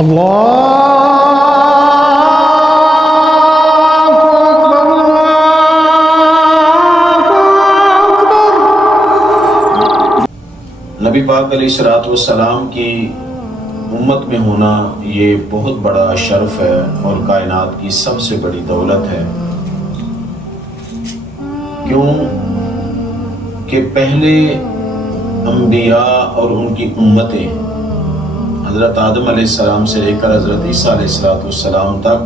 نبی پاک علیہ الصلوۃ والسلام کی امت میں ہونا یہ بہت بڑا شرف ہے اور کائنات کی سب سے بڑی دولت ہے، کیوں کہ پہلے انبیاء اور ان کی امتیں حضرت آدم علیہ السلام سے لے کر حضرت عیسیٰ علیہ السلام تک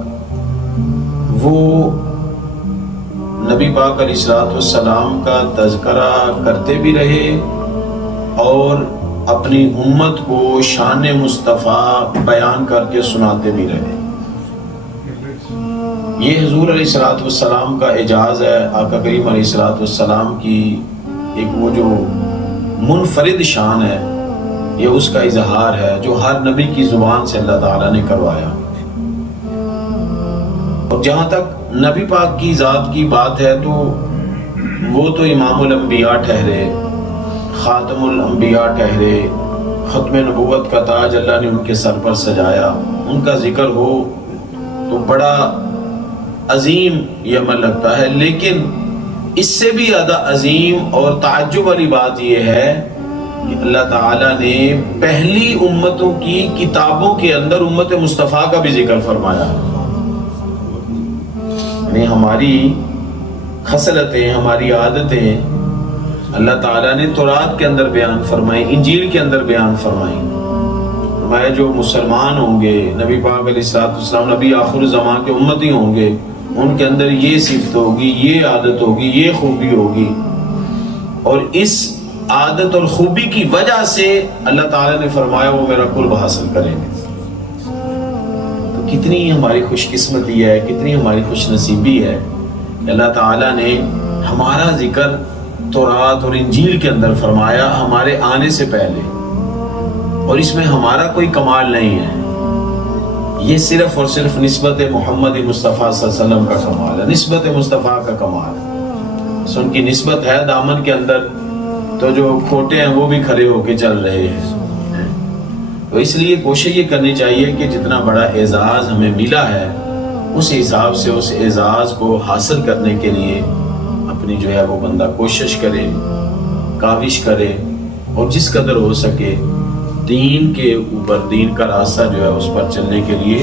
وہ نبی پاک علیہ السلام کا تذکرہ کرتے بھی رہے اور اپنی امت کو شان مصطفیٰ بیان کر کے سناتے بھی رہے۔ یہ حضور علیہ السلام کا اعجاز ہے، آقا کریم علیہ السلام کی ایک وہ جو منفرد شان ہے، یہ اس کا اظہار ہے جو ہر نبی کی زبان سے اللہ تعالیٰ نے کروایا۔ اور جہاں تک نبی پاک کی ذات کی بات ہے تو وہ تو امام الانبیاء ٹھہرے، خاتم الانبیاء ٹھہرے، ختم نبوت کا تاج اللہ نے ان کے سر پر سجایا، ان کا ذکر ہو تو بڑا عظیم یہ عمل لگتا ہے۔ لیکن اس سے بھی زیادہ عظیم اور تعجب والی بات یہ ہے کہ اللہ تعالیٰ نے پہلی امتوں کی کتابوں کے اندر امت مصطفیٰ کا بھی ذکر فرمایا، یعنی ہماری خصلتیں، ہماری عادتیں اللہ تعالیٰ نے تورات کے اندر بیان فرمائی، انجیل کے اندر بیان فرمائی۔ فرمایا جو مسلمان ہوں گے، نبی پاک علیہ السلام نبی آخر الزمان کے امتی ہوں گے، ان کے اندر یہ صفت ہوگی، یہ عادت ہوگی، یہ خوبی ہوگی، اور اس عادت اور خوبی کی وجہ سے اللہ تعالیٰ نے فرمایا وہ میرا قرب حاصل کریں گے۔ تو کتنی ہماری خوش قسمتی ہے، کتنی ہماری خوش نصیبی ہے، اللہ تعالیٰ نے ہمارا ذکر تورات اور انجیل کے اندر فرمایا ہمارے آنے سے پہلے، اور اس میں ہمارا کوئی کمال نہیں ہے، یہ صرف اور صرف نسبت محمد مصطفیٰ صلی اللہ علیہ وسلم کا کمال ہے، نسبت مصطفیٰ کا کمال ہے۔ ان کی نسبت ہے دامن کے اندر تو جو کھوٹے ہیں وہ بھی کھڑے ہو کے چل رہے ہیں۔ تو اس لیے کوشش یہ کرنی چاہیے کہ جتنا بڑا اعزاز ہمیں ملا ہے اس حساب سے اس اعزاز کو حاصل کرنے کے لیے اپنی جو ہے وہ بندہ کوشش کرے، کاوش کرے، اور جس قدر ہو سکے دین کے اوپر، دین کا راستہ جو ہے اس پر چلنے کے لیے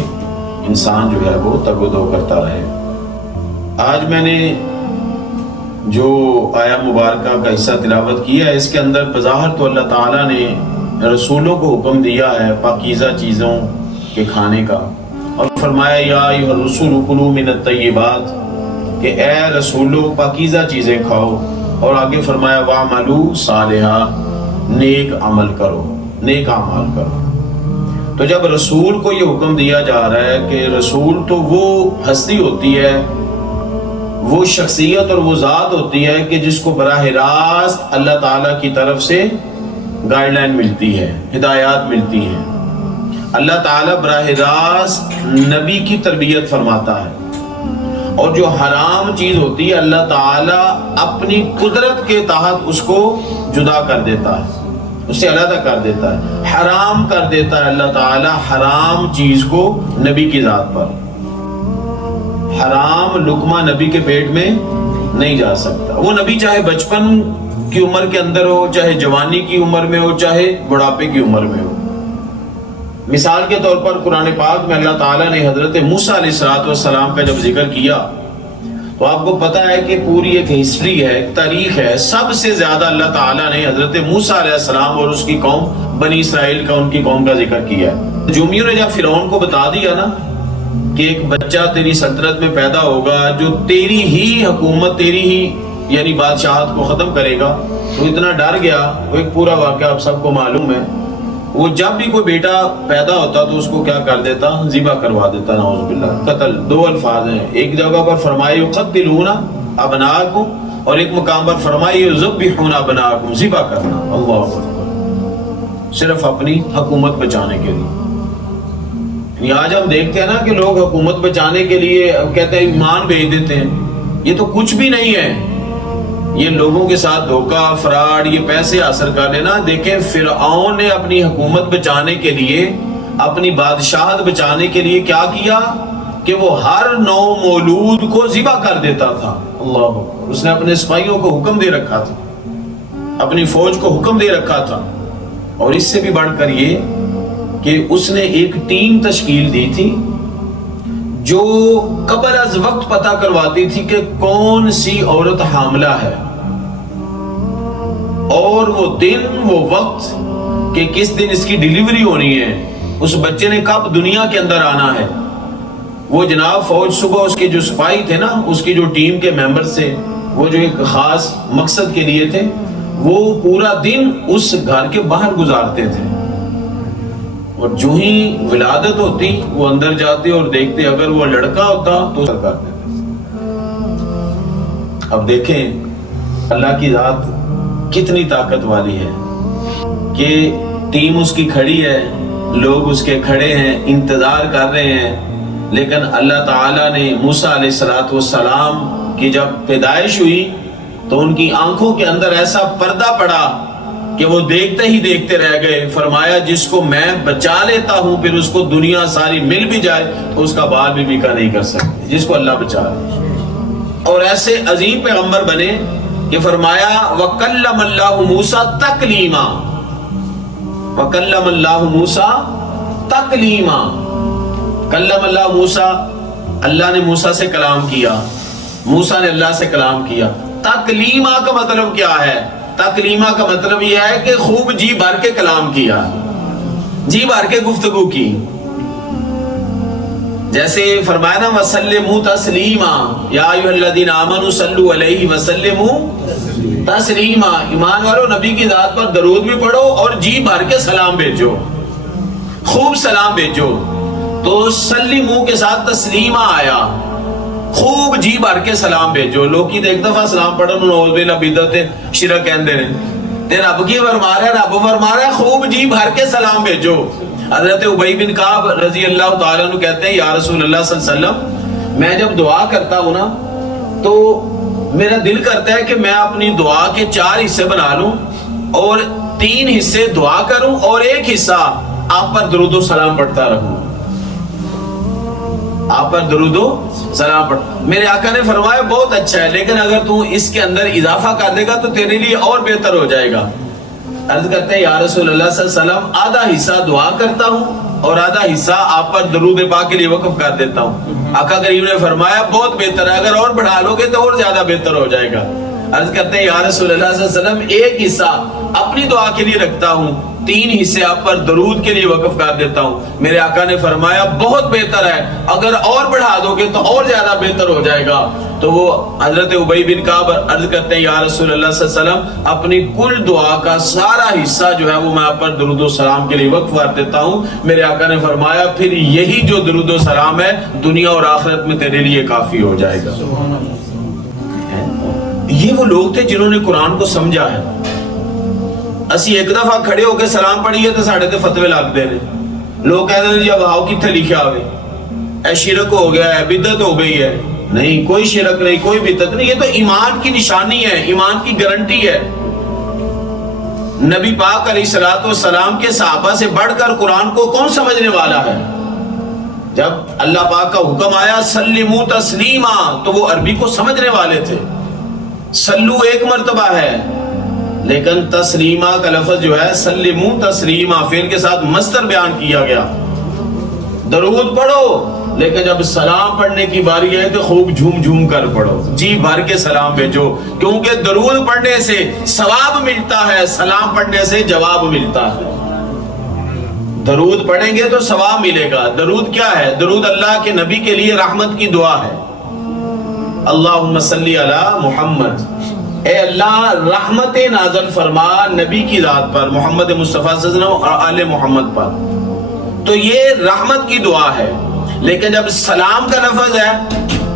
انسان جو ہے وہ تگ و دو کرتا رہے۔ آج میں نے جو آیا مبارکہ کا حصہ تلاوت کیا ہے، اس کے اندر بظاہر تو اللہ تعالیٰ نے رسولوں کو حکم دیا ہے پاکیزہ چیزوں کے کھانے کا، اور فرمایا یا ایھا الرسول کلوا من الطیبات، کہ اے رسولو پاکیزہ چیزیں کھاؤ، اور آگے فرمایا وَاعْمَلُوا صَالِحًا، نیک عمل کرو، نیک اعمال کرو۔ تو جب رسول کو یہ حکم دیا جا رہا ہے کہ رسول تو وہ ہستی ہوتی ہے، وہ شخصیت اور وہ ذات ہوتی ہے کہ جس کو براہ راست اللہ تعالیٰ کی طرف سے گائیڈ لائن ملتی ہے، ہدایات ملتی ہیں، اللہ تعالیٰ براہ راست نبی کی تربیت فرماتا ہے، اور جو حرام چیز ہوتی ہے اللہ تعالیٰ اپنی قدرت کے تحت اس کو جدا کر دیتا ہے، اسے علیحدہ کر دیتا ہے، حرام کر دیتا ہے اللہ تعالیٰ حرام چیز کو نبی کی ذات پر۔ حرام لقمہ نبی کے پیٹ میں نہیں جا سکتا، وہ نبی چاہے بچپن کی عمر کے اندر ہو، چاہے جوانی کی عمر میں ہو، چاہے بڑھاپے کی عمر میں ہو۔ مثال کے طور پر قرآن پاک میں اللہ تعالیٰ نے حضرت موسیٰ علیہ السلام کا جب ذکر کیا تو آپ کو پتا ہے کہ پوری ایک ہسٹری ہے، ایک تاریخ ہے، سب سے زیادہ اللہ تعالیٰ نے حضرت موسیٰ علیہ السلام اور اس کی قوم بنی اسرائیل کا، ان کی قوم کا ذکر کیا ہے۔ جومیوں نے جب فرعون کو بتا دیا نا کہ ایک بچہ تیری سلطنت میں پیدا ہوگا جو تیری ہی حکومت، تیری ہی یعنی بادشاہت کو ختم کرے گا، تو اتنا ڈر گیا، وہ ایک پورا واقعہ آپ سب کو معلوم ہے۔ وہ جب بھی کوئی بیٹا پیدا ہوتا تو اس کو کیا کر دیتا؟ ذبح کروا دیتا، نعوذ باللہ۔ قتل، دو الفاظ ہیں، ایک جگہ پر فرمائے یقتلون ابناءکم، اور ایک مقام پر فرمائے یذبحون ابناءکم، ذبح کرنا۔ اللہ اکبر، صرف اپنی حکومت بچانے کے لیے۔ آج ہم دیکھتے ہیں نا کہ لوگ حکومت بچانے کے لیے کہتے ہیں ایمان بھیج دیتے ہیں، یہ تو کچھ بھی نہیں ہے، یہ لوگوں کے ساتھ دھوکہ، فراڈ، یہ پیسے حاصل کر لینا۔ دیکھیں فرعون نے اپنی حکومت بچانے کے لیے اپنی بادشاہت بچانے کے لیے کیا کیا کہ وہ ہر نو مولود کو ذبح کر دیتا تھا. اللہ اکبر. اس نے اپنے سپاہیوں کو حکم دے رکھا تھا, اپنی فوج کو حکم دے رکھا تھا. اور اس سے بھی بڑھ کر یہ کہ اس نے ایک ٹیم تشکیل دی تھی جو قبل از وقت پتہ کرواتی تھی کہ کون سی عورت حاملہ ہے, اور وہ دن وہ وقت کہ کس دن اس کی ڈیلیوری ہونی ہے, اس بچے نے کب دنیا کے اندر آنا ہے. وہ جناب فوج صبح اس کے جو سپاہی تھے نا, اس کی جو ٹیم کے ممبر سے, وہ جو ایک خاص مقصد کے لیے تھے, وہ پورا دن اس گھر کے باہر گزارتے تھے. اور جو ہی ولادت ہوتی وہ اندر جاتے اور دیکھتے, اگر وہ لڑکا ہوتا تو کر دیتے. اب دیکھیں اللہ کی ذات کتنی طاقت والی ہے کہ ٹیم اس کی کھڑی ہے, لوگ اس کے کھڑے ہیں, انتظار کر رہے ہیں, لیکن اللہ تعالیٰ نے موسیٰ علیہ السلام کی جب پیدائش ہوئی تو ان کی آنکھوں کے اندر ایسا پردہ پڑا کہ وہ دیکھتے ہی دیکھتے رہ گئے. فرمایا جس کو میں بچا لیتا ہوں پھر اس کو دنیا ساری مل بھی جائے تو اس کا بال بھی بکا نہیں کر سکتے, جس کو اللہ بچا لے. اور ایسے عظیم پیغمبر بنے کہ فرمایا وَكَلَّمَ اللَّهُ مُوسَىٰ تَكْلِيمًا, وَكَلَّمَ اللَّهُ مُوسَىٰ تَكْلِيمًا. کلم اللہ موسیٰ, اللہ نے موسیٰ سے کلام کیا, موسیٰ نے اللہ سے کلام کیا. تکلیمہ کا مطلب کیا ہے؟ تکلیمہ کا مطلب یہ ہے کہ خوب جی بھر کے کلام کیا, جی بھر کے گفتگو کی. جیسے فرمایا نا وَسَلِّمُوا تَسْلِيمًا یا ایھا الذین آمنوا صلوا علیہ وسلموا تسلیما. ایمان والو نبی کی ذات پر درود بھی پڑھو اور جی بھر کے سلام بھیجو, خوب سلام بھیجو. تو سلیمو کے ساتھ تسلیمہ آیا, خوب جی بھر کے سلام بھیجو. لوگ کی ایک دفعہ سلام پڑھن نعوذ باللہ بدعت شرک کہندے نے, تے رب کی فرما رہا ہے, رب فرما رہا ہے خوب جی بھر کے سلام بھیجو. حضرت ابی بن کعب رضی اللہ تعالیٰ عنہ کہتے ہیں یا رسول اللہ صلی اللہ علیہ وسلم, میں جب دعا کرتا ہوں نا تو میرا دل کرتا ہے کہ میں اپنی دعا کے 4 حصے بنا لوں اور 3 حصے دعا کروں اور 1 حصہ آپ پر درود و سلام پڑھتا رہوں, آپ پر درود و سلام پڑھ. میرے آقا نے فرمایا بہت اچھا ہے, لیکن اگر تو اس کے اندر اضافہ کر دے گا تو تیرے لیے اور بہتر ہو جائے گا. عرض کرتے ہیں یا رسول اللہ صلی اللہ علیہ وسلم آدھا حصہ دعا کرتا ہوں اور آدھا حصہ آپ پر درود پاک کے لیے وقف کر دیتا ہوں. آقا کریم نے فرمایا بہت بہتر ہے, اگر اور بڑھا لو گے تو اور زیادہ بہتر ہو جائے گا. عرض کرتے ہیں یا رسول اللہ صلی اللہ علیہ وسلم 1 حصہ اپنی دعا کے لیے رکھتا ہوں, 3 حصے آپ پر درود کے لیے وقف کر دیتا ہوں. میرے آقا نے فرمایا بہت بہتر ہے, اگر اور بڑھا دو گے تو اور زیادہ بہتر ہو جائے گا. تو وہ حضرت ابی بن کعب عرض کرتے ہیں یا رسول اللہ صلی اللہ علیہ وسلم اپنی کل دعا کا سارا حصہ جو ہے وہ میں آپ پر درود و سلام کے لیے وقف کر دیتا ہوں. میرے آقا نے فرمایا پھر یہی جو درود و سلام ہے دنیا اور آخرت میں تیرے لیے کافی ہو جائے گا. یہ وہ لوگ تھے جنہوں نے قرآن کو سمجھا ہے. اسی ایک دفعہ کھڑے ہو کے سلام پڑھیے تو ساڑھے تے فتوے لگ دے نے. لوگ کہتے ہیں جی اب آؤ کتنے لکھا ہوئے, اے شرک ہو گیا ہے, بدعت ہو گئی ہے. نہیں, کوئی شرک نہیں, کوئی بدعت نہیں, یہ تو ایمان کی نشانی ہے, ایمان کی گارنٹی ہے. نبی پاک علیہ الصلوۃ والسلام کے صحابہ سے بڑھ کر قرآن کو کون سمجھنے والا ہے؟ جب اللہ پاک کا حکم آیا سلموا تسلیما تو وہ عربی کو سمجھنے والے تھے. سلو 1 مرتبہ ہے, لیکن تسلیمہ کا لفظ جو ہے سلموا تسلیما فعل کے ساتھ مصدر بیان کیا گیا. درود پڑھو, لیکن جب سلام پڑھنے کی باری ہے تو خوب جھوم جھوم کر پڑھو, جی بھر کے سلام بھیجو, کیونکہ درود پڑھنے سے ثواب ملتا ہے, سلام پڑھنے سے جواب ملتا ہے. درود پڑھیں گے تو ثواب ملے گا. درود کیا ہے؟ درود اللہ کے نبی کے لیے رحمت کی دعا ہے. اللہم صلی علی محمد, اے اللہ رحمت نازل فرما نبی کی ذات پر, محمد مصطفیٰ صلی اللہ علیہ وسلم اور آل محمد پر. تو یہ رحمت کی دعا ہے. لیکن جب سلام کا لفظ ہے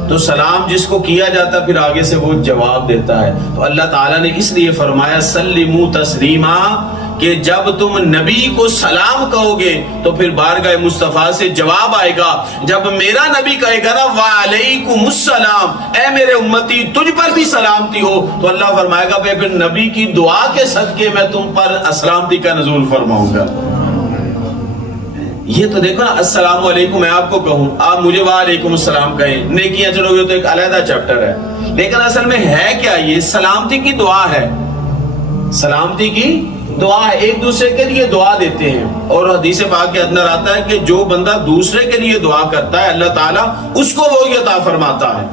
تو سلام جس کو کیا جاتا پھر آگے سے وہ جواب دیتا ہے. تو اللہ تعالیٰ نے اس لیے فرمایا سلموا تسلیما کہ جب تم نبی کو سلام کہو گے تو پھر بارگاہ مصطفیٰ سے جواب آئے گا. جب میرا نبی کہے گا نا وعلیکم السلام, اے میرے امتی تجھ پر بھی سلامتی ہو, تو اللہ فرمائے گا پھر نبی کی دعا کے صدقے میں تم پر سلامتی کا نزول فرماؤں گا. یہ تو دیکھو نا، السلام علیکم میں آپ کو کہوں، آپ مجھے وعلیکم السلام کہیں، نیکیاں چلو گے تو ایک علیحدہ چیپٹر ہے، لیکن اصل میں ہے کیا؟ یہ سلامتی کی دعا ہے، سلامتی کی دعا ہے، ایک دوسرے کے لیے دعا دیتے ہیں. اور حدیث پاک کے اندر آتا ہے کہ جو بندہ دوسرے کے لیے دعا کرتا ہے اللہ تعالیٰ اس کو وہی عطا فرماتا ہے.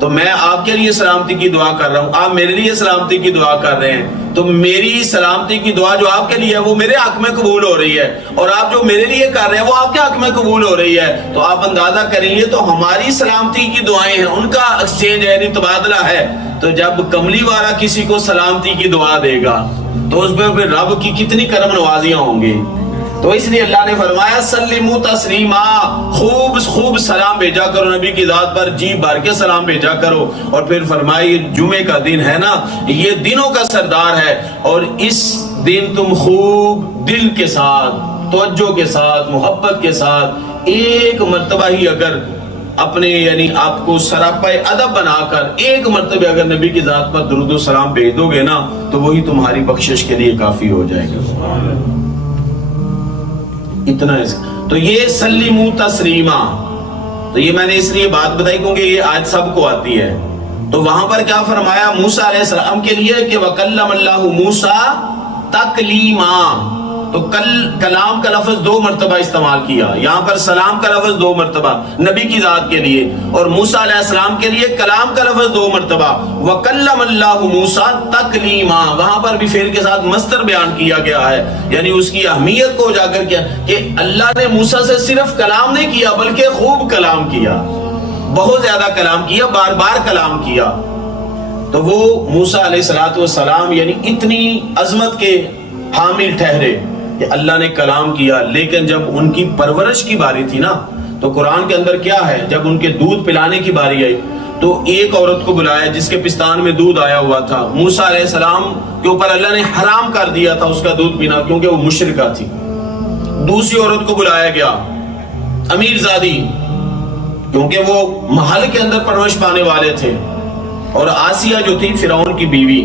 تو میں آپ کے لیے سلامتی کی دعا کر رہا ہوں، آپ میرے لیے سلامتی کی دعا کر رہے ہیں، تو میری سلامتی کی دعا جو آپ کے لیے ہے وہ میرے حق میں قبول ہو رہی ہے، اور آپ جو میرے لیے کر رہے ہیں وہ آپ کے حق میں قبول ہو رہی ہے. تو آپ اندازہ کریں یہ تو ہماری سلامتی کی دعائیں ہیں، ان کا ایکسچینج ہے، یعنی تبادلہ ہے. تو جب کملی والا کسی کو سلامتی کی دعا دے گا تو اس میں رب کی کتنی کرم نوازیاں ہوں گی. تو اس لیے اللہ نے فرمایا سلیمو تسلیما، خوب خوب سلام بھیجا کرو نبی کی ذات پر، جی بھر کے سلام بھیجا کرو. اور پھر فرمایا جمعے کا دن ہے نا، یہ دنوں کا سردار ہے، اور اس دن تم خوب دل کے ساتھ، توجہ کے ساتھ، محبت کے ساتھ ایک مرتبہ ہی اگر اپنے یعنی آپ کو سراپا ادب بنا کر ایک مرتبہ اگر نبی کی ذات پر درود و سلام بھیج دو گے نا تو وہی تمہاری بخشش کے لیے کافی ہو جائے گا. اتنا ہے. تو یہ سلیمو تسلیما، تو یہ میں نے اس لیے بات بتائی کیونکہ یہ آج سب کو آتی ہے. تو وہاں پر کیا فرمایا موسیٰ علیہ السلام کے لیے کہ وَكَلَّمَ اللَّهُ مُوسَىٰ تَكْلِيمًا. تو کلام کا لفظ 2 مرتبہ استعمال کیا، یہاں پر سلام کا لفظ 2 مرتبہ نبی کی ذات کے لیے، اور موسیٰ علیہ السلام کے لیے کلام کا لفظ 2 مرتبہ. وَكَلَّمَ اللَّهُ مُوسَىٰ تَكْلِيمًا، وہاں پر بھی فعل کے ساتھ مصدر بیان کیا گیا ہے، یعنی اس کی اہمیت کو اجاگر کیا کہ اللہ نے موسیٰ سے صرف کلام نہیں کیا بلکہ خوب کلام کیا، بہت زیادہ کلام کیا، بار بار کلام کیا. تو وہ موسیٰ علیہ السلام یعنی اتنی عظمت کے حامل ٹھہرے کہ اللہ نے کلام کیا. لیکن جب ان کی پرورش کی باری تھی نا، تو قرآن کے اندر کیا ہے، جب ان کے دودھ پلانے کی باری آئی تو ایک عورت کو بلایا جس کے پستان میں دودھ آیا ہوا تھا. موسیٰ علیہ السلام کے اوپر اللہ نے حرام کر دیا تھا اس کا دودھ پینا کیونکہ وہ مشرکہ تھی. دوسری عورت کو بلایا گیا امیر زادی، کیونکہ وہ محل کے اندر پرورش پانے والے تھے، اور آسیہ جو تھی فرعون کی بیوی.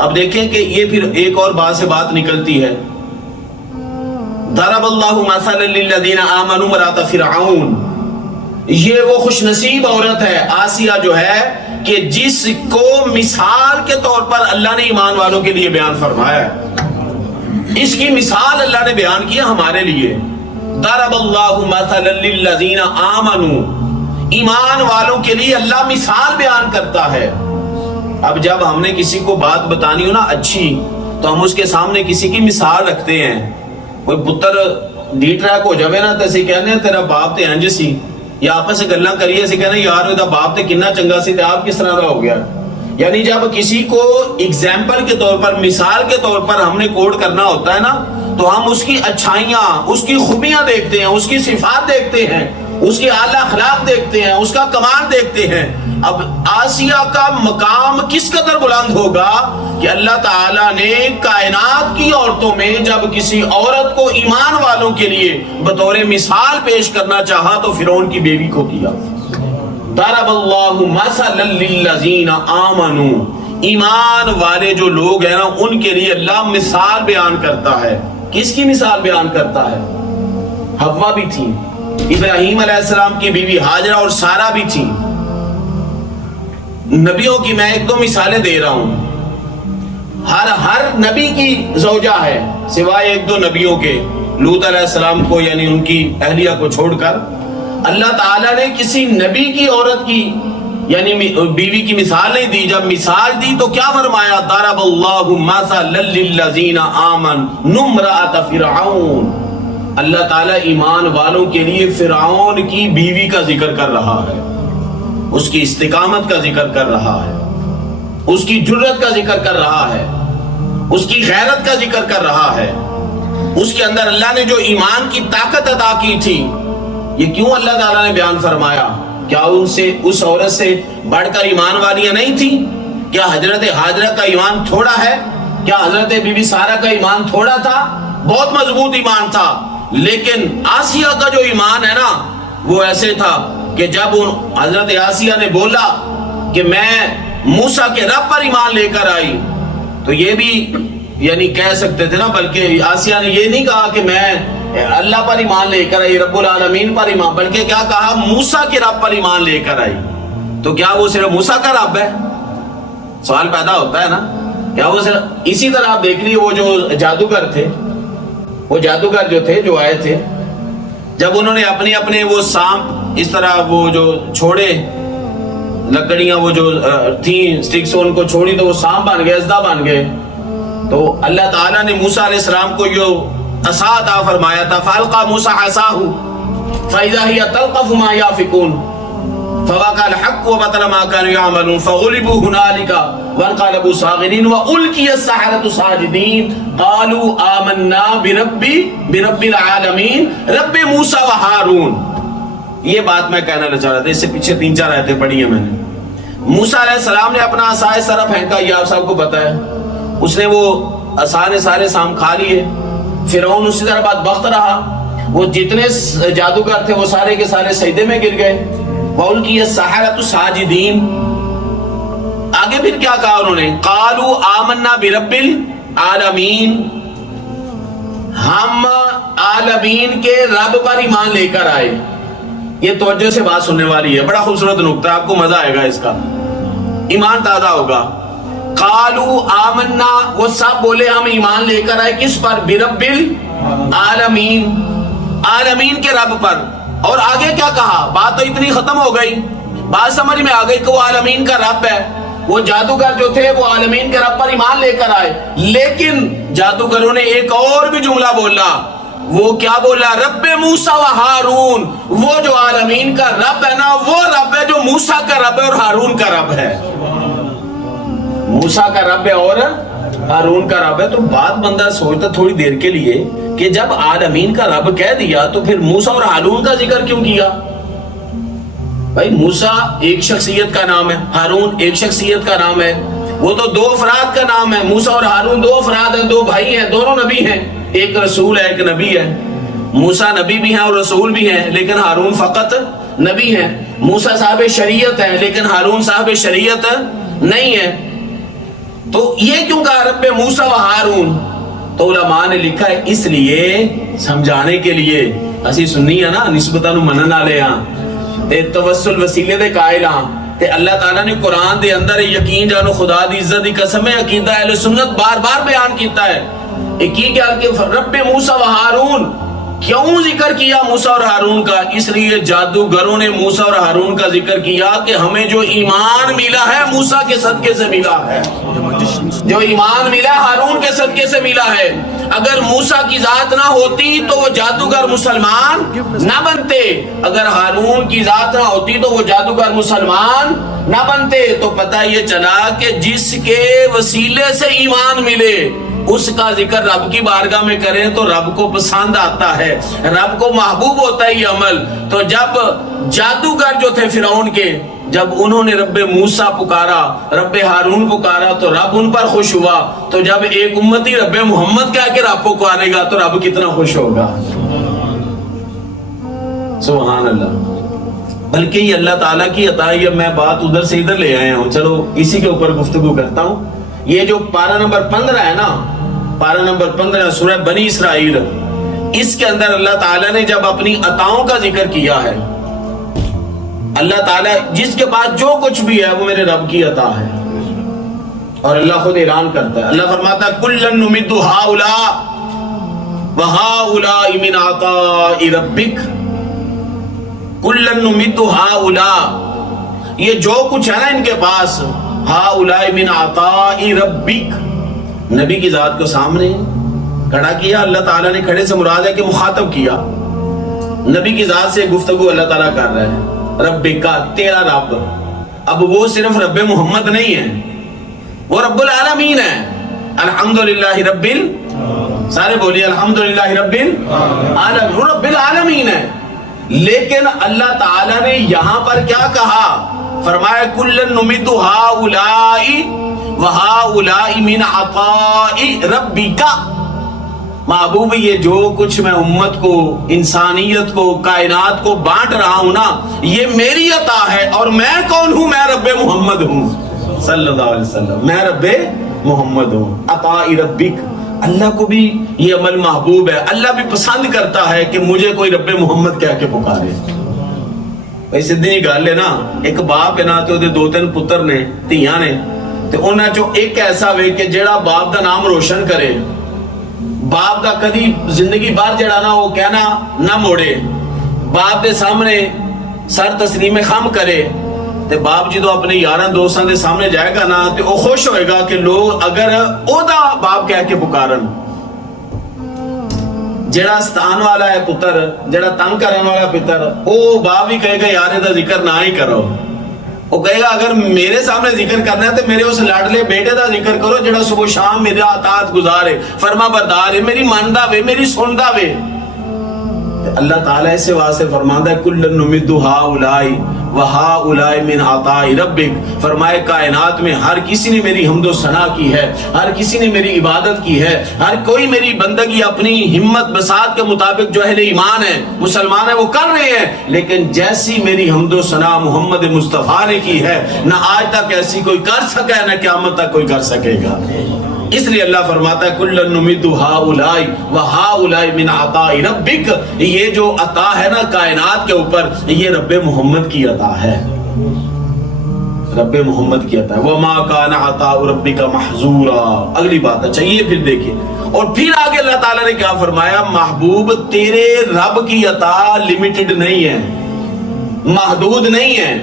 اب دیکھیں کہ یہ پھر ایک اور بات سے بات نکلتی ہے. ضرب اللہ مثلا للذین آمنوا امرأۃ فرعون، یہ وہ خوش نصیب عورت ہے آسیہ جو ہے کہ جس کو مثال کے طور پر اللہ نے ایمان والوں کے لیے بیان فرمایا ہے. اس کی مثال اللہ نے بیان کیا ہمارے لیے. ضرب اللہ مثلا للذین آمنوا، ایمان والوں کے لیے اللہ مثال بیان کرتا ہے. اب جب ہم نے کسی کو بات بتانی ہو نا اچھی تو ہم اس کے سامنے کسی کی مثال رکھتے ہیں. کوئی پتر ڈی ٹریک ہو جاوے نا تو اسی کہنے ہیں تیرا باپ تے انج سی، یا آپس سے گلاں کریے اسی کہنے ہیں یار دا باپ تے کتنا چنگا سی تے آپ کس طرح دا ہو گیا. یعنی جب کسی کو ایگزامپل کے طور پر، مثال کے طور پر ہم نے کوٹ کرنا ہوتا ہے نا تو ہم اس کی اچھائیاں، اس کی خوبیاں دیکھتے ہیں، اس کی صفات دیکھتے ہیں، اس کے اعلیٰ اخلاق دیکھتے ہیں، اس کا کمال دیکھتے ہیں. اب آسیہ کا مقام کس قدر بلند ہوگا کہ اللہ تعالیٰ نے کائنات کی عورتوں میں جب کسی عورت کو ایمان والوں کے لیے بطور مثال پیش کرنا چاہا تو فرعون کی بیوی کو کیا. ضرب اللہ مثلا للذین آمنوا، ایمان والے جو لوگ ہیں نا ان کے لیے اللہ مثال بیان کرتا ہے. کس کی مثال بیان کرتا ہے؟ حوا بھی تھی، ابراہیم علیہ السلام کی بیوی ہاجرہ اور سارہ بھی تھی. نبیوں کی میں 1-2 مثالیں دے رہا ہوں. ہر نبی کی زوجہ ہے سوائے 1-2 نبیوں کے. لوط علیہ السلام کو یعنی ان کی اہلیہ کو چھوڑ کر اللہ تعالیٰ نے کسی نبی کی عورت کی یعنی بیوی کی مثال نہیں دی. جب مثال دی تو کیا فرمایا؟ ضرب اللہ مثلا للذین آمنوا امرأۃ فرعون. اللہ تعالیٰ ایمان والوں کے لیے فرعون کی بیوی کا ذکر کر رہا ہے، اس کی استقامت کا ذکر کر رہا ہے، اس کی جرت کا ذکر کر رہا ہے، اس کی غیرت کا ذکر کر رہا ہے. اس کے اندر اللہ نے جو ایمان کی طاقت عطا کی تھی، یہ کیوں اللہ تعالیٰ نے بیان فرمایا؟ کیا ان سے، اس عورت سے بڑھ کر ایمان والیاں نہیں تھی؟ کیا حضرت ہاجرہ کا ایمان تھوڑا ہے؟ کیا حضرت بی بی سارہ کا ایمان تھوڑا تھا؟ بہت مضبوط ایمان تھا. لیکن آسیہ کا جو ایمان ہے نا وہ ایسے تھا کہ جب حضرت آسیہ نے بولا کہ میں موسیٰ کے رب پر ایمان لے کر آئی، تو یہ بھی یعنی کہہ سکتے تھے نا، بلکہ آسیہ نے یہ نہیں کہا کہ میں اللہ پر ایمان لے کر آئی، رب العالمین پر ایمان، بلکہ کیا کہا موسیٰ کے رب پر ایمان لے کر آئی، تو کیا وہ صرف موسیٰ کا رب ہے؟ سوال پیدا ہوتا ہے نا، کیا وہ صرف؟ اسی طرح آپ دیکھ لیے وہ جو جادوگر تھے، وہ جادوگر جو تھے جو آئے تھے، جب انہوں نے اپنے وہ سانپ اس طرح وہ جو چھوڑے لکڑیاں وہ جو تھیں سٹکس ان کو چھوڑی تو وہ سانپ بن گئے، اژدہا بن گئے، تو اللہ تعالیٰ نے موسیٰ علیہ السلام کو جو عصا عطا فرمایا تھا، فَأَلْقَى مُوسَىٰ عَصَاهُ فَإِذَا هِيَ تَلْقَفُ مَا يَأْفِكُونَ فَوَقَعَ الْحَقُّ وَبَطَلَ مَا كَانُوا يَعْمَلُونَ فَغُلِبُوا هُنَالِكَ وَانقَلَبُوا صَاغِرِينَ وَأُلْقِيَ السَّحَرَةُ سَاجِدِينَ قَالُوا آمَنَّا بِرَبِّ الْعَالَمِينَ رب موسیٰ وہارون۔ یہ بات میں کہنا چاہ رہا تھا، اس سے پیچھے 3-4 آیتیں پڑھی ہیں میں نے۔ موسیٰ علیہ السلام نے اپنا عصا اس طرح پھینکا، یہ آپ سب کو پتہ ہے، اس نے وہ عصا نے سارے سانپ کھا لیے، فرعون اسی طرح بدبخت رہا، وہ جتنے جادوگر تھے وہ سارے کے سارے سجدے میں گر گئے، وَأُلْقِيَ السَّحَرَةُ سَاجِدِينَ۔ آگے پھر کیا کہا انہوں نے؟ قَالُوا آمَنَّا بِرَبِّ الْعَالَمِينَ، ہم عالمین کے رب پر ایمان لے کر آئے۔ یہ توجہ سے بات سننے والی ہے، بڑا خوبصورت نقطہ، آپ کو مزہ آئے گا اس کا، ایمان تازہ ہوگا۔ قالوا آمنا، وہ سب بولے ہم ایمان لے کر آئے، کس پر؟ برب العالمین، عالمین کے رب پر۔ اور آگے کیا کہا؟ بات تو اتنی ختم ہو گئی، بات سمجھ میں آ گئی کہ وہ عالمین کا رب ہے، وہ جادوگر جو تھے وہ عالمین کے رب پر ایمان لے کر آئے، لیکن جادوگروں نے ایک اور بھی جملہ بولا، وہ کیا بولا؟ رب موسیٰ و ہارون، وہ جو عالمین کا رب ہے نا، وہ رب ہے جو موسیٰ کا رب ہے اور ہارون کا رب ہے، موسیٰ کا رب ہے اور ہارون کا رب ہے۔ تو بات بندہ سوچتا تھوڑی دیر کے لیے کہ جب عالمین کا رب کہہ دیا تو پھر موسیٰ اور ہارون کا ذکر کیوں کیا؟ بھائی موسیٰ ایک شخصیت کا نام ہے، ہارون ایک شخصیت کا نام ہے، وہ تو 2 افراد کا نام ہے، موسیٰ اور ہارون 2 افراد ہیں، 2 بھائی ہیں، دونوں نبی ہیں، ایک رسول ہے ایک نبی ہے۔ موسیٰ نبی بھی ہیں اور رسول بھی ہیں، لیکن ہارون فقط نبی ہیں۔ موسیٰ صاحب شریعت ہے لیکن ہارون صاحب شریعت نہیں ہے۔ تو یہ کیوں کہا رب موسیٰ و ہارون؟ تو علماء نے لکھا ہے اس لیے سمجھانے کے لیے، اسی سنی ہے نا نسبتاً منن والے ہاں تے توسل وسیلے دے قائل ہاں تے اللہ تعالیٰ نے قرآن دے اندر یقین جانو خدا دی عزت دی قسم ہے، عقیدہ اہل سنت بار بار بیان کیتا ہے ایک رب موسیٰ و ہارون۔ کیوں ذکر کیا موسیٰ اور ہارون کا؟ اس لیے جادوگروں نے موسیٰ اور ہارون کا ذکر کیا کہ ہمیں جو ایمان ملا ہے موسیٰ کے صدقے سے ملا ہے، جو ایمان ملا ہارون کے صدقے سے ملا ہے۔ اگر موسیٰ کی ذات نہ ہوتی تو وہ جادوگر مسلمان نہ بنتے، اگر ہارون کی ذات نہ ہوتی تو وہ جادوگر مسلمان نہ بنتے۔ تو پتہ یہ چلا کہ جس کے وسیلے سے ایمان ملے اس کا ذکر رب کی بارگاہ میں کریں تو رب کو پسند آتا ہے، رب کو محبوب ہوتا ہے یہ عمل۔ تو جب جادوگر جو تھے فرعون کے، جب انہوں نے رب موسیٰ پکارا، رب ہارون پکارا تو رب ان پر خوش ہوا۔ تو جب ایک امتی رب محمد کہہ کے رب پکارے گا تو رب کتنا خوش ہوگا۔ سبحان اللہ۔ بلکہ یہ اللہ تعالیٰ کی عطا ہے، میں بات ادھر سے ادھر لے آیا ہوں، چلو اسی کے اوپر گفتگو کرتا ہوں۔ یہ جو پارہ نمبر 15 ہے نا، پارہ نمبر 15 سورہ بنی اسرائیل، اس کے اندر اللہ تعالیٰ نے جب اپنی عطاؤں کا ذکر کیا ہے، اللہ تعالیٰ جس کے پاس جو کچھ بھی ہے وہ میرے رب کی عطا ہے، اور اللہ خود اعلان کرتا ہے، اللہ فرماتا ہے کُلًّا نُمِدُّ ہَٰؤُلَاءِ وَہَٰؤُلَاءِ مِنْ عَطَاءِ رَبِّكَ، کُلًّا نُمِدُّ ہَٰؤُلَاءِ، یہ جو کچھ ہے نا ان کے پاس، ہَٰؤُلَاءِ مِنْ عَطَاءِ رَبِّكَ، نبی کی ذات کو سامنے کھڑا کیا اللہ تعالیٰ نے، کھڑے سے مراد ہے کہ مخاطب کیا، نبی کی ذات سے گفتگو اللہ تعالیٰ کر رہا ہے، رب کا تیرا رب۔ اب وہ صرف رب محمد نہیں ہے، وہ رب العالمین ہے، الحمدللہ رب سارے بولیے الحمدللہ رب العالمین، وہ رب العالمین ہے۔ لیکن اللہ تعالیٰ نے یہاں پر کیا کہا؟ فرمایا کُلًّا نُمِدُّ ہَٰؤُلَاءِ وَہَٰؤُلَاءِ مِنْ عَطَاءِ رَبِّكَ، محبوب یہ جو کچھ میں امت کو، انسانیت کو، کائنات کو بانٹ رہا ہوں نا، یہ میری عطا ہے، اور میں کون ہوں؟ میں رب محمد ہوں صلی اللہ علیہ وسلم، میں رب محمد ہوں۔ عطاء ربک، اللہ کو بھی یہ عمل محبوب ہے, اللہ بھی پسند کرتا ہے کہ مجھے کوئی رب محمد کہہ کے پکارے. بھائی سیدھی جی گل ہے نا, ایک باپ ہے نا تے اودے 2-3 پتر نے, دھیاں نے, تے انہاں چوں ایک ایسا وے کہ جیڑا باپ دا نام روشن کرے, باپ دا کدی زندگی بھر جڑا نا وہ کہنا نہ موڑے, باپ دے سامنے سر تسلیم خم کرے, تے باپ جدو اپنے یاراں دوستاں دے سامنے جائے گا نا تے وہ خوش ہوئے گا کہ لوگ اگر او دا باپ کہہ کے پکارن. جڑا ستان والا ہے پتر, جڑا تنگ کرن والا پتر, او باپ بھی کہے گا یار دا ذکر نہ ہی کرو. وہ کہے گا اگر میرے سامنے ذکر کرنا ہے تو میرے اس لاڈلے بیٹے دا ذکر کرو جڑا صبح شام میرا اطاعت گزارے, فرما بردار ہے, میری ماندا وے, میری سندا وے. اللہ تعالیٰ اسے واسطے فرماتا ہے کلن نمد ہؤلاء وہؤلاء من عطاء ربک, فرمائے کائنات میں ہر کسی نے میری حمد و ثنا کی ہے, ہر کسی نے میری عبادت کی ہے, ہر کوئی میری بندگی اپنی ہمت بساط کے مطابق جو اہل ایمان ہے, مسلمان ہے, وہ کر رہے ہیں, لیکن جیسی میری حمد و ثنا محمد مصطفیٰ نے کی ہے نہ آج تک ایسی کوئی کر سکا ہے, نہ قیامت تک کوئی کر سکے گا. اس لیے اللہ فرماتا ہے کلن نمد ہؤلاء وہؤلاء من عطاء ربک, یہ جو عطا ہے نا کائنات کے اوپر, یہ رب محمد کی عطا ہے, رب محمد کی عطا ہے. وما کان عطاء ربک محظورا. اگلی بات اچھا یہ پھر دیکھیں, اور پھر آگے اللہ تعالیٰ نے کیا فرمایا, محبوب تیرے رب کی عطا لمیٹڈ نہیں ہے, محدود نہیں ہے.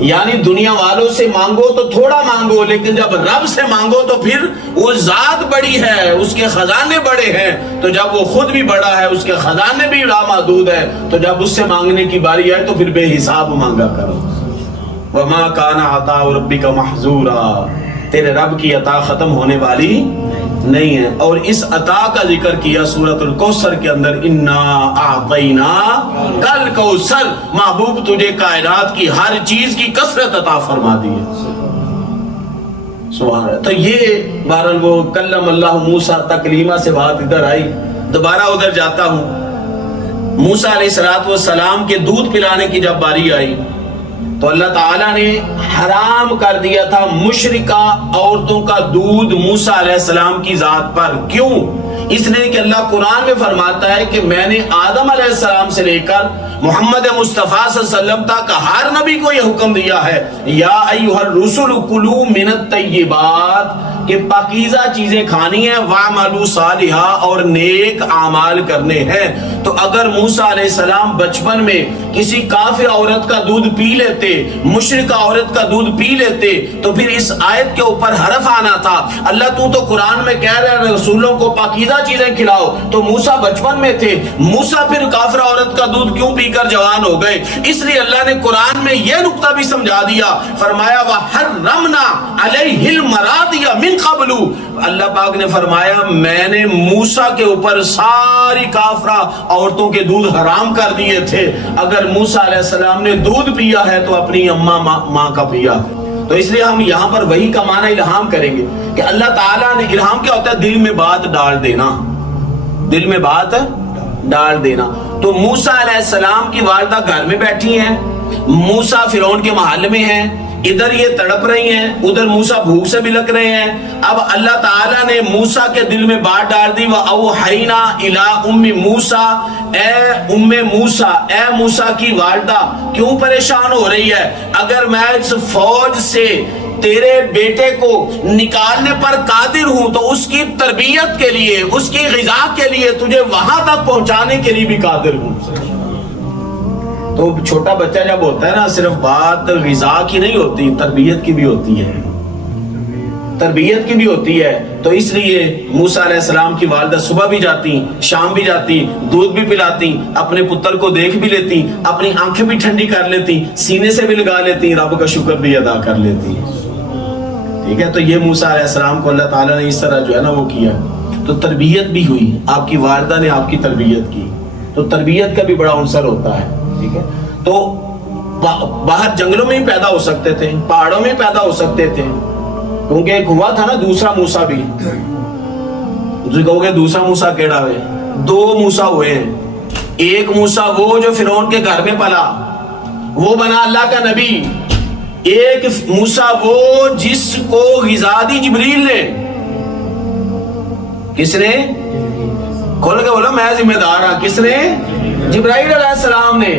یعنی دنیا والوں سے مانگو تو تھوڑا مانگو, لیکن جب رب سے مانگو تو پھر وہ ذات بڑی ہے, اس کے خزانے بڑے ہیں, تو جب وہ خود بھی بڑا ہے, اس کے خزانے بھی لامحدود ہے, تو جب اس سے مانگنے کی باری آئے تو پھر بے حساب مانگا کرو. وما کان عطاء ربک محظورا, تیرے رب کی عطا ختم ہونے والی نہیں ہے. اور اس عطا کا ذکر کیا سورۃ الکوثر کے اندر, انا اعطینا کل کوثر, محبوب تجھے کائنات کی ہر چیز کی کثرت عطا فرما دی ہے. سبحان اللہ. تو یہ بہرحال وہ کلم اللہ موسیٰ تکلیمہ سے بات ادھر آئی, دوبارہ ادھر جاتا ہوں. موسیٰ علیہ السلام کے دودھ پلانے کی جب باری آئی تو اللہ تعالیٰ نے حرام کر دیا تھا مشرکہ عورتوں کا دودھ موسیٰ علیہ السلام کی ذات پر. کیوں؟ اس لیے کہ اللہ قرآن میں فرماتا ہے کہ میں نے آدم علیہ السلام سے لے کر محمد مصطفیٰ صلی اللہ علیہ وسلم تک ہر نبی کو یہ حکم دیا ہے, یا ایھا الرسل کلوا من الطیبات, کہ پاکیزہ چیزیں کھانی ہیں, وَاعْمَلُوا صَالِحًا, اور نیک اعمال کرنے ہیں. تو اگر موسیٰ علیہ السلام بچپن میں کسی کافر عورت کا دودھ پی لیتے, مشرکہ عورت کا دودھ پی لیتے, تو پھر اس آیت کے اوپر حرف آنا تھا. اللہ تو قرآن میں کہہ رہے ہیں رسولوں کو پاکیزہ چیزیں کھلاؤ, تو موسیٰ بچپن میں تھے, موسیٰ پھر کافر عورت کا دودھ کیوں پی کر جوان ہو گئے؟ اس لیے اللہ نے قرآن میں یہ نقطہ بھی سمجھا دیا, فرمایا وَحَرَّمْنَا عَلَيْهِ الْمَرَاضِعَ مِنْ قَبْلُ, اللہ پاک نے فرمایا میں نے موسیٰ کے اوپر ساری کافرہ عورتوں کے دودھ حرام کر دیے تھے. اگر موسیٰ علیہ السلام نے دودھ پیا ہے تو اپنی اماں ماں کا پیا. تو اس لیے ہم یہاں پر وہی کا معنی الہام کریں گے کہ اللہ تعالیٰ نے, الہام کیا ہوتا ہے؟ دل میں بات ڈال دینا, دل میں بات ڈال دینا. تو موسیٰ علیہ السلام کی والدہ گھر میں بیٹھی ہیں, موسیٰ فرعون کے محل میں ہیں, ادھر یہ تڑپ رہی ہیں, ادھر موسیٰ بھوک سے بلک رہے ہیں. اب اللہ تعالیٰ نے موسیٰ کے دل میں بات ڈال دی, وَأَوْحَيْنَا إِلَىٰ أُمِّ مُوسَىٰ, اے موسیٰ, اے موسیٰ کی والدہ کیوں پریشان ہو رہی ہے؟ اگر میں اس فوج سے تیرے بیٹے کو نکالنے پر قادر ہوں تو اس کی تربیت کے لیے, اس کی غذا کے لیے, تجھے وہاں تک پہنچانے کے لیے بھی قادر ہوں. تو چھوٹا بچہ جب ہوتا ہے نا, صرف بات غذا کی نہیں ہوتی, تربیت کی بھی ہوتی ہے, تربیت کی بھی ہوتی ہے. تو اس لیے موسیٰ علیہ السلام کی والدہ صبح بھی جاتی, شام بھی جاتی, دودھ بھی پلاتی, اپنے پتر کو دیکھ بھی لیتی, اپنی آنکھیں بھی ٹھنڈی کر لیتی, سینے سے بھی لگا لیتی, رب کا شکر بھی ادا کر لیتی. ٹھیک ہے, تو یہ موسیٰ علیہ السلام کو اللہ تعالیٰ نے اس طرح جو ہے نا وہ کیا. تو تربیت بھی ہوئی, آپ کی والدہ نے آپ کی تربیت کی, تو تربیت کا بھی بڑا عنصر ہوتا ہے. ٹھیک ہے, تو باہر جنگلوں میں ہی پیدا ہو سکتے تھے, پہاڑوں میں پیدا ہو سکتے تھے, کیونکہ ایک ہوا تھا نا دوسرا موسیٰ بھی. کہو گے دوسرا موسیٰ کیڑا ہوئے؟ 2 موسیٰ ہوئے ہیں. ایک موسیٰ وہ جو فرعون کے گھر میں پلا, وہ بنا اللہ کا نبی. ایک موسیٰ وہ جس کو غذا دی جبریل نے. کس نے؟ کھول کے بولو میں ذمہ دار ہوں. کس نے؟ جبرائیل علیہ السلام نے.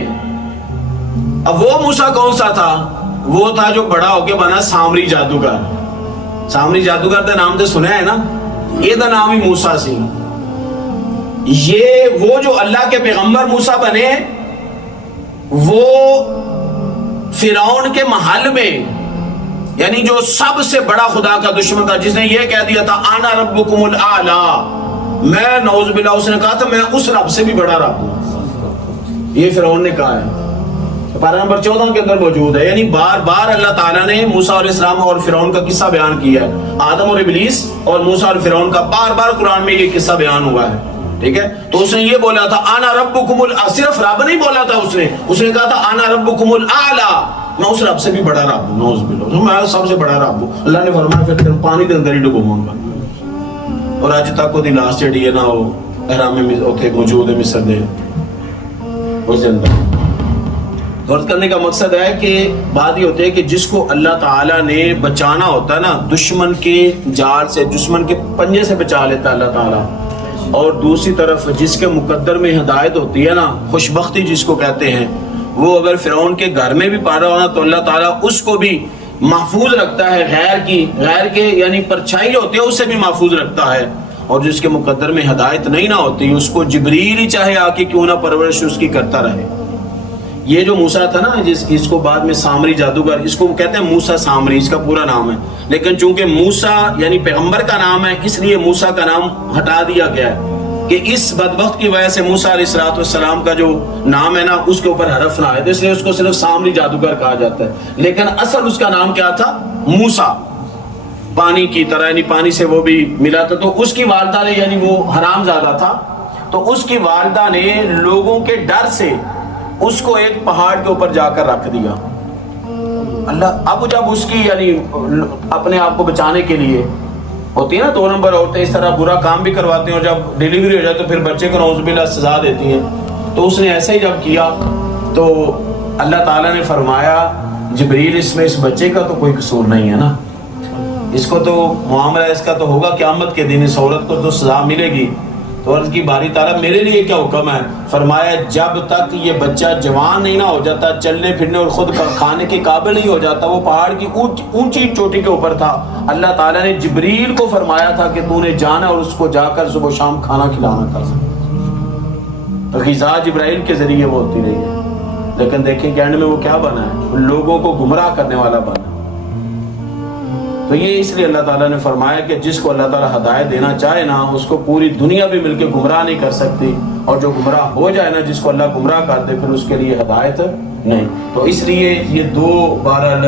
اب وہ موسیٰ کون سا تھا؟ وہ تھا جو بڑا ہو کے بنا سامری جادوگر. سامری جادوگر دا نام تو سنا ہے نا, یہ دا نام ہی موسیٰ سی. یہ وہ جو اللہ کے پیغمبر موسیٰ بنے, وہ فرعون کے محل میں, یعنی جو سب سے بڑا خدا کا دشمن تھا, جس نے یہ کہہ دیا تھا انا ربکم الاعلی, میں نعوذ باللہ, اس نے کہا تھا میں اس رب سے بھی بڑا رب ہوں. یہ فرعون نے کہا ہے, پارہ نمبر 14 کے اندر موجود ہے. یعنی بار بار اللہ تعالیٰ نے موسیٰ علیہ السلام اور فرعون کا قصہ بیان کیا ہے. آدم اور ابلیس اور موسیٰ اور فرعون کا بار بار قرآن میں یہ قصہ بیان ہوا ہے. ٹھیک ہے, تو اس نے یہ بولا تھا انا ربکم الاعلی, صرف رب نہیں بولا تھا اس نے کہا تھا انا ربکم الاعلی, میں اس رب سے بھی بڑا رب ہوں. نعوذ باللہ, میں سب سے بڑا رب ہوں. اللہ نے فرمایا پھر تیرے پانی کے اندر ہی ڈبوؤں گا. اور آج تک وہ لاش جڑی ہے نا, وہ احرام میں اوتھے موجود ہے مصر دے اس کے اندر. غور کرنے کا مقصد ہے کہ بات یہ ہوتی ہے کہ جس کو اللہ تعالیٰ نے بچانا ہوتا ہے نا دشمن کے جال سے, دشمن کے پنجے سے بچا لیتا ہے اللہ تعالیٰ. اور دوسری طرف جس کے مقدر میں ہدایت ہوتی ہے نا, خوش بختی جس کو کہتے ہیں, وہ اگر فرعون کے گھر میں بھی پڑا ہونا تو اللہ تعالیٰ اس کو بھی محفوظ رکھتا ہے غیر کے یعنی پرچھائی جو ہوتی ہے اس سے بھی محفوظ رکھتا ہے. اور جس کے مقدر میں ہدایت نہیں نہ ہوتی, اس کو جبریل ہی چاہے آ کے کیوں نہ پرورش اس کی کرتا رہے. یہ جو موسیٰ تھا نا, اس کو بعد میں سامری جادوگر, اس کو کہتے ہیں موسیٰ سامری, اس کا پورا نام ہے. لیکن چونکہ موسیٰ یعنی پیغمبر کا نام ہے, اس لیے موسیٰ کا نام ہٹا دیا گیا ہے کہ اس بدبخت کی وجہ سے موسیٰ علیہ السلام کا جو نام ہے نا اس کے اوپر حرف نہ آئے, تو اس لیے اس کو صرف سامری جادوگر کہا جاتا ہے. لیکن اصل اس کا نام کیا تھا؟ موسیٰ. پانی کی طرح, یعنی پانی سے وہ بھی ملا تھا. تو اس کی والدہ نے, یعنی وہ حرام زادہ تھا, تو اس کی والدہ نے لوگوں کے ڈر سے اس کو ایک پہاڑ کے اوپر جا کر رکھ دیا. اللہ اب جب اس کی یعنی اپنے آپ کو بچانے کے لیے ہوتی ہے نا, 2 نمبر عورتیں اس طرح برا کام بھی کرواتی ہیں, اور جب ڈیلیوری ہو جائے تو پھر بچے کو نعوذ باللہ سزا دیتی ہیں. تو اس نے ایسا ہی جب کیا تو اللہ تعالیٰ نے فرمایا جبریل اس میں اس بچے کا تو کوئی قصور نہیں ہے نا, اس کو تو معاملہ اس کا تو ہوگا قیامت کے دن, اس عورت کو تو سزا ملے گی. تو عرض کی باری تعالیٰ میرے لیے کیا حکم ہے؟ فرمایا جب تک یہ بچہ جوان نہیں نہ ہو جاتا, چلنے پھرنے اور خود کھانے کے قابل نہیں ہو جاتا, وہ پہاڑ کی اونچی چوٹی کے اوپر تھا, اللہ تعالیٰ نے جبریل کو فرمایا تھا کہ تو نے جانا اور اس کو جا کر صبح و شام کھانا کھلانا تھا. تو غذا جبرائیل کے ذریعے وہ ہوتی رہی ہے. لیکن دیکھیں کہ اینڈ میں وہ کیا بنا ہے؟ لوگوں کو گمراہ کرنے والا بنا. تو یہ اس لیے اللہ تعالیٰ نے فرمایا کہ جس کو اللہ تعالیٰ ہدایت دینا چاہے نا, اس کو پوری دنیا بھی مل کے گمراہ نہیں کر سکتی, اور جو گمراہ ہو جائے نا, جس کو اللہ گمراہ کر دے, پھر اس کے لیے ہدایت نہیں. تو اس لیے یہ 2 بہرحال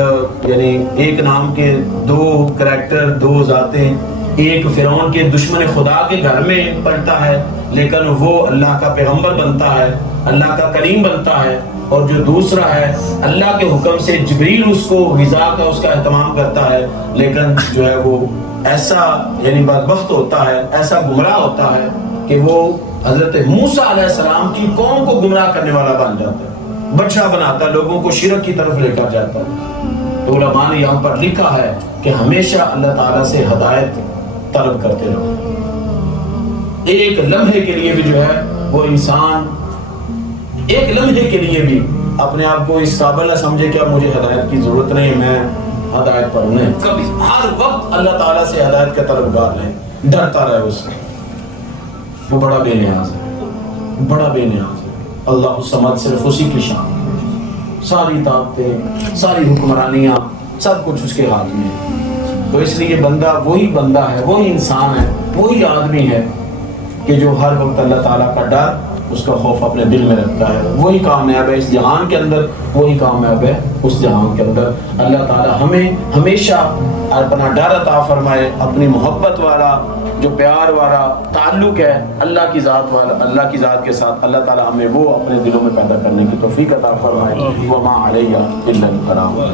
یعنی ایک نام کے 2 کریکٹر, 2 ذاتیں, ایک فرعون کے دشمن خدا کے گھر میں پلتا ہے لیکن وہ اللہ کا پیغمبر بنتا ہے, اللہ کا کریم بنتا ہے, اور جو دوسرا ہے اللہ کے حکم سے جبریل اس کو غذا کا اس کا اہتمام کرتا ہے, لیکن جو ہے وہ ایسا یعنی بدبخت ہوتا ہے, ایسا گمراہ ہوتا ہے کہ وہ حضرت موسیٰ علیہ السلام کی قوم کو گمراہ کرنے والا بن جاتا ہے, بادشاہ بناتا ہے, لوگوں کو شرک کی طرف لے کر جاتا ہے. تو علماء نے یہاں پر لکھا ہے کہ ہمیشہ اللہ تعالیٰ سے ہدایت طلب کرتے رہو. ایک لمحے کے لیے بھی جو ہے وہ انسان ایک لمحے کے لیے بھی اپنے آپ کو اس قابل نہ سمجھے کہ اب مجھے ہدایت کی ضرورت نہیں, میں ہدایت پر ہوں. کبھی ہر وقت اللہ تعالیٰ سے ہدایت کا طلبگار رہے, ڈرتا رہے اس سے. وہ بڑا بے نیاز ہے, بڑا بے نیاز ہے. اللہ الصمد صرف اسی کی شان ہے, ساری طاقتیں, ساری حکمرانیاں, سب کچھ اس کے ہاتھ میں ہے. تو اس لیے بندہ وہی بندہ ہے, وہی انسان ہے, وہی آدمی ہے کہ جو ہر وقت اللہ تعالیٰ کا ڈر, اس کا خوف اپنے دل میں رکھتا ہے. وہی کامیاب ہے اس جہان کے اندر, وہی کامیاب ہے اس جہان کے اندر. اللہ تعالیٰ ہمیں ہمیشہ اپنا ڈر عطا فرمائے, اپنی محبت والا جو پیار والا تعلق ہے اللہ کی ذات والا, اللہ کی ذات کے ساتھ, اللہ تعالیٰ ہمیں وہ اپنے دلوں میں پیدا کرنے کی توفیق عطا فرمائے. وما علیہ الا البلاغ.